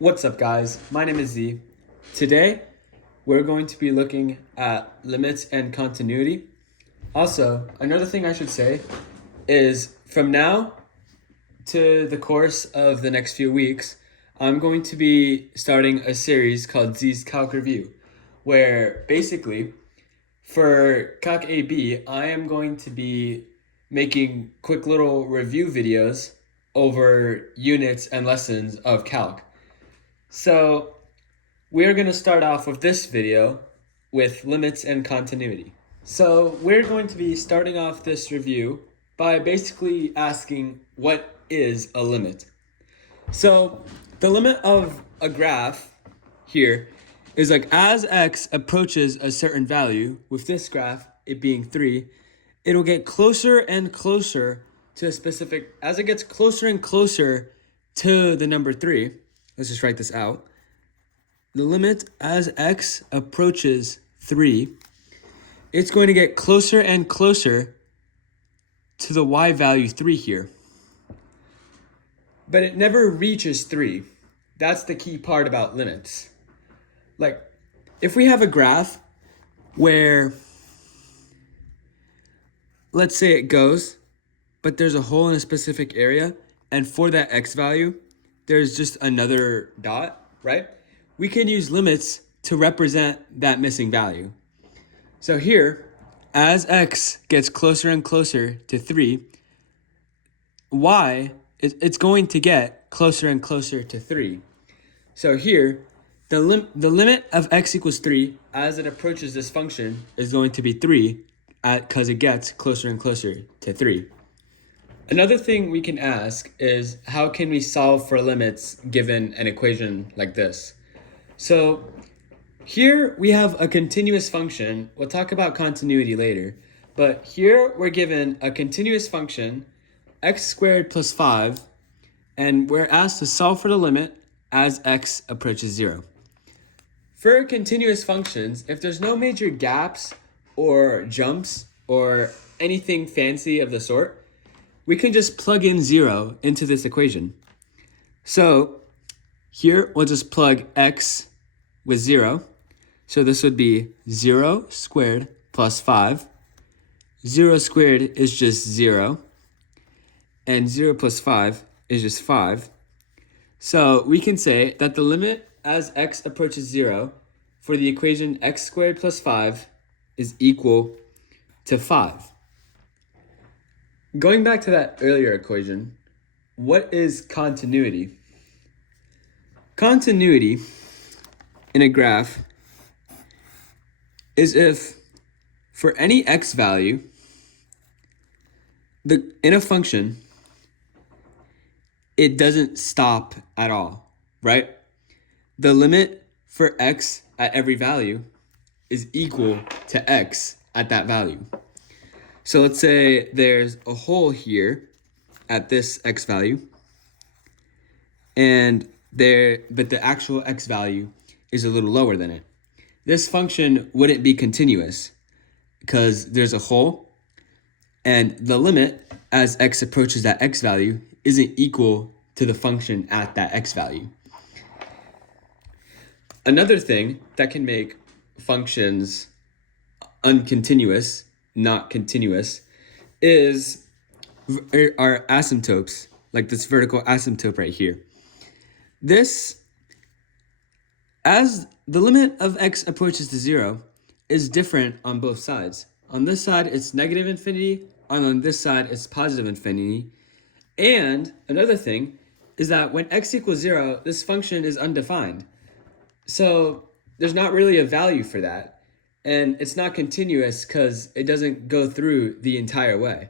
What's up, guys? My name is Z. Today, we're going to be looking at limits and continuity. Also, another thing I should say is from now to the course of the next few weeks, I'm going to be starting a series called Z's Calc Review, where basically for Calc AB, I am going to be making quick little review videos over units and lessons of Calc. So we're going to start off with this video with limits and continuity. So we're going to be starting off this review by basically asking what is a limit. So the limit of a graph here is like as x approaches a certain value, with this graph it being 3, it'll get closer and closer to a specific, as it gets closer and closer to the number 3, let's just write this out. The limit as x approaches 3, it's going to get closer and closer to the y value 3 here. But it never reaches 3. That's the key part about limits. Like, if we have a graph where, let's say it goes, but there's a hole in a specific area, and for that x value, there's just another dot, right? We can use limits to represent that missing value. So here, as x gets closer and closer to 3, y, it's going to get closer and closer to 3. So here, the limit of x equals 3 as it approaches this function is going to be 3 because it gets closer and closer to 3. Another thing we can ask is how can we solve for limits given an equation like this? So here we have a continuous function. We'll talk about continuity later, but here we're given a continuous function, x squared plus 5, and we're asked to solve for the limit as x approaches 0. For continuous functions, if there's no major gaps or jumps or anything fancy of the sort, we can just plug in 0 into this equation. So here we'll just plug x with 0. So this would be 0 squared plus 5. 0 squared is just 0. And 0 plus 5 is just 5. So we can say that the limit as x approaches 0 for the equation x squared plus 5 is equal to 5. Going back to that earlier equation, what is continuity? Continuity in a graph is if for any x value, in a function, it doesn't stop at all, right? The limit for x at every value is equal to x at that value. So let's say there's a hole here at this x value, but the actual x value is a little lower than it. This function wouldn't be continuous because there's a hole and the limit as x approaches that x value isn't equal to the function at that x value. Another thing that can make functions uncontinuous, not continuous, is our asymptotes, like this vertical asymptote right here. This, as the limit of x approaches to 0, is different on both sides. On this side, it's negative infinity, and on this side, it's positive infinity. And another thing is that when x equals 0, this function is undefined. So there's not really a value for that. And it's not continuous because it doesn't go through the entire way.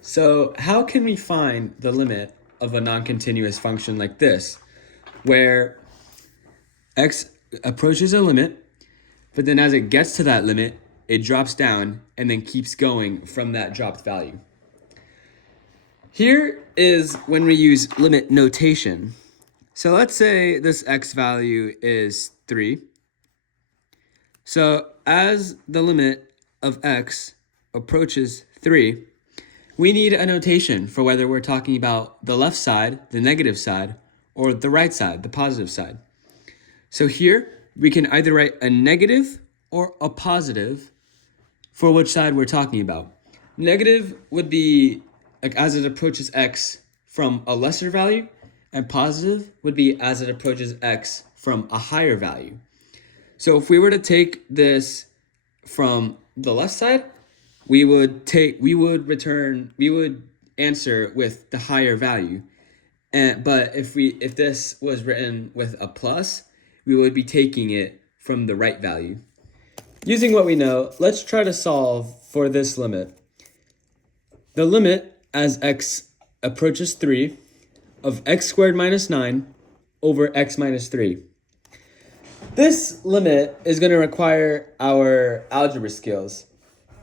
So how can we find the limit of a non-continuous function like this, where x approaches a limit, but then as it gets to that limit, it drops down and then keeps going from that dropped value? Here is when we use limit notation. So let's say this x value is 3. So as the limit of x approaches 3, we need a notation for whether we're talking about the left side, the negative side, or the right side, the positive side. So here we can either write a negative or a positive for which side we're talking about. Negative would be like as it approaches x from a lesser value, and positive would be as it approaches x from a higher value. So if we were to take this from the left side, we would answer with the higher value. But if this was written with a plus, we would be taking it from the right value. Using what we know, let's try to solve for this limit. The limit as x approaches 3 of x squared minus 9 over x minus 3. This limit is going to require our algebra skills.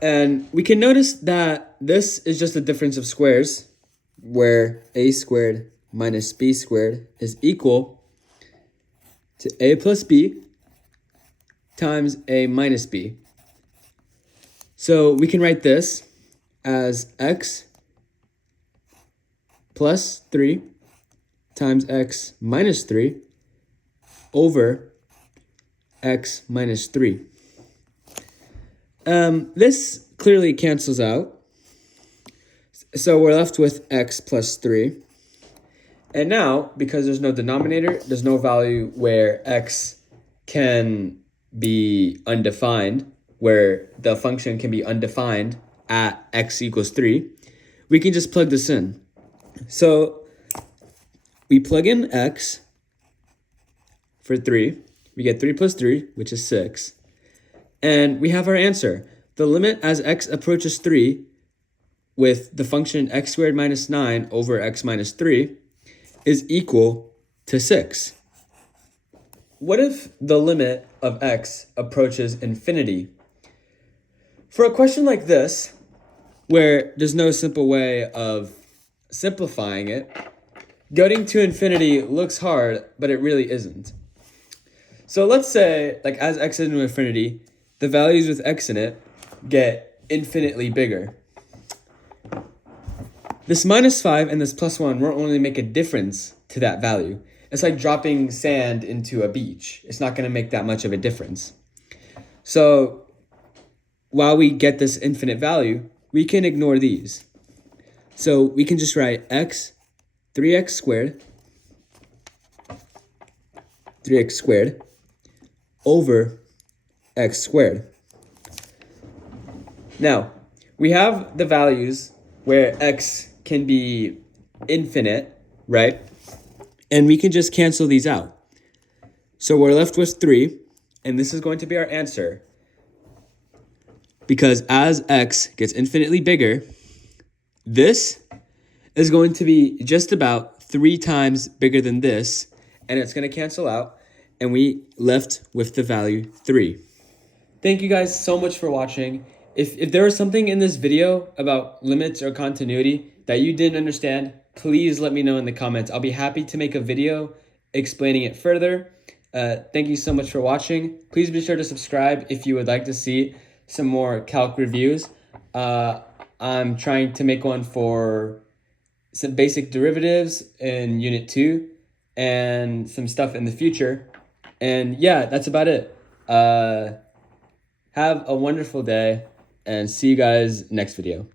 And we can notice that this is just a difference of squares, where a squared minus b squared is equal to a plus b times a minus b. So we can write this as x plus 3 times x minus 3 over x minus 3. This clearly cancels out. So we're left with x plus 3. And now, because there's no denominator, there's no value where x can be undefined, where the function can be undefined at x equals 3, we can just plug this in. So we plug in x for 3. We get 3 plus 3, which is 6. And we have our answer. The limit as x approaches 3 with the function x squared minus 9 over x minus 3 is equal to 6. What if the limit of x approaches infinity? For a question like this, where there's no simple way of simplifying it, getting to infinity looks hard, but it really isn't. So let's say, like as x is into infinity, the values with x in it get infinitely bigger. This minus 5 and this plus 1 won't only make a difference to that value. It's like dropping sand into a beach. It's not going to make that much of a difference. So while we get this infinite value, we can ignore these. So we can just write x, 3x squared over x squared. Now, we have the values where x can be infinite, right? And we can just cancel these out. So we're left with 3, and this is going to be our answer. Because as x gets infinitely bigger, this is going to be just about 3 times bigger than this, and it's going to cancel out, and we left with the value 3. Thank you guys so much for watching. If there was something in this video about limits or continuity that you didn't understand, please let me know in the comments. I'll be happy to make a video explaining it further. Thank you so much for watching. Please be sure to subscribe if you would like to see some more calc reviews. I'm trying to make one for some basic derivatives in Unit 2 and some stuff in the future. And yeah, that's about it. Have a wonderful day and see you guys next video.